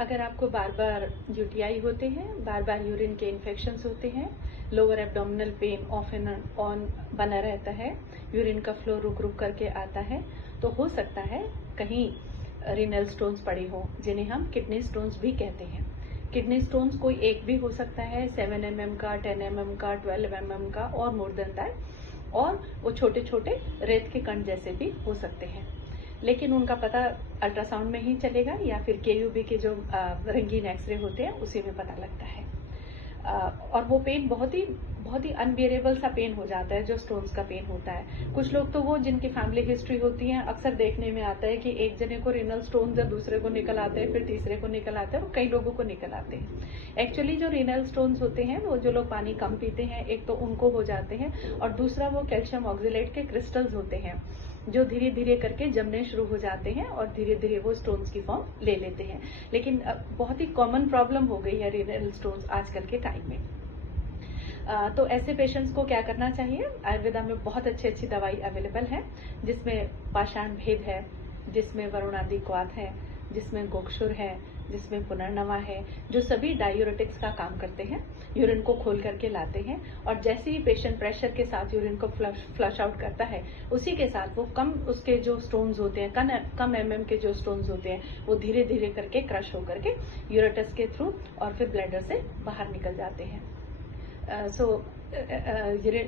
अगर आपको बार बार यूटीआई होते हैं, बार बार यूरिन के इन्फेक्शंस होते हैं, lower abdominal pain of and on बना रहता है, यूरिन का फ्लो रुक रुक करके आता है, तो हो सकता है कहीं रीनल स्टोन्स पड़े हों, जिन्हें हम किडनी स्टोन्स भी कहते हैं। किडनी स्टोन्स कोई एक भी हो सकता है, 7 mm का, 10 mm का, 12 mm का और मोर देन दैट, और वो छोटे छोटे रेत के कण जैसे भी हो सकते हैं। लेकिन उनका पता अल्ट्रासाउंड में ही चलेगा या फिर केयूबी के जो रंगीन एक्सरे होते हैं उसी में पता लगता है। और वो पेन बहुत ही अनबियरेबल सा पेन हो जाता है जो स्टोन्स का पेन होता है। कुछ लोग तो वो जिनकी फैमिली हिस्ट्री होती है, अक्सर देखने में आता है कि एक जने को रीनल स्टोन जब दूसरे को निकल आते हैं, फिर तीसरे को निकल आते हैं और कई लोगों को निकल आते हैं। एक्चुअली जो रीनल स्टोन्स होते हैं वो जो लोग पानी कम पीते हैं, एक तो उनको हो जाते हैं, और दूसरा वो कैल्शियम ऑक्जेलेट के क्रिस्टल्स होते हैं जो धीरे धीरे करके जमने शुरू हो जाते हैं और धीरे धीरे वो स्टोन्स की फॉर्म ले लेते हैं। लेकिन बहुत ही कॉमन प्रॉब्लम हो गई है रीनल स्टोन्स आजकल के टाइम में। तो ऐसे पेशेंट्स को क्या करना चाहिए? आयुर्वेदा में बहुत अच्छी दवाई अवेलेबल है, जिसमें पाषाण भेद है, जिसमें वरुणादि क्वाथ है, जिसमें गोक्षुर है, जिसमें पुनर्नवा है, जो सभी डायूरेटिक्स का काम करते हैं, यूरिन को खोल करके लाते हैं, और जैसे ही पेशेंट प्रेशर के साथ यूरिन को फ्लश आउट करता है, उसी के साथ वो उसके जो स्टोन्स होते हैं, कम mm के जो स्टोन्स होते हैं, वो धीरे धीरे करके क्रश होकर के यूरेटस के थ्रू और फिर ब्लैडर से बाहर निकल जाते हैं।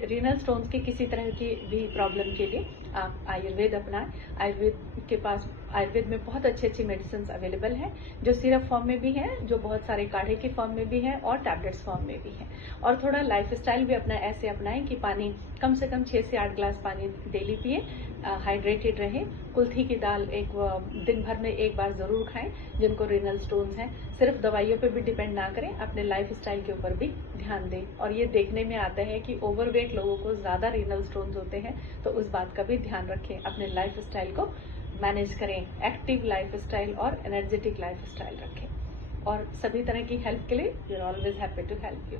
रीनल स्टोन्स के किसी तरह की भी प्रॉब्लम के लिए आप आयुर्वेद अपनाएं। आयुर्वेद में बहुत अच्छी मेडिसिन अवेलेबल है, जो सिरप फॉर्म में भी है, जो बहुत सारे काढ़े के फॉर्म में भी है और टैबलेट्स फॉर्म में भी है। और थोड़ा लाइफ स्टाइल भी अपना ऐसे अपनाएं कि पानी कम से कम 6 से 8 ग्लास पानी डेली पिए, हाइड्रेटेड रहे। कुल्थी की दाल दिन भर में एक बार जरूर खाएं जिनको रीनल स्टोन्स हैं। सिर्फ दवाइयों पे भी डिपेंड ना करें, अपने लाइफ स्टाइल के ऊपर भी ध्यान दें। और ये देखने में आता है कि ओवरवेट लोगों को ज्यादा रीनल स्टोन्स होते हैं, तो उस बात का भी ध्यान रखें। अपने लाइफ स्टाइल को मैनेज करें, एक्टिव लाइफ स्टाइल और एनर्जेटिक लाइफ स्टाइल रखें। और सभी तरह की हेल्प के लिए we are always happy to help you.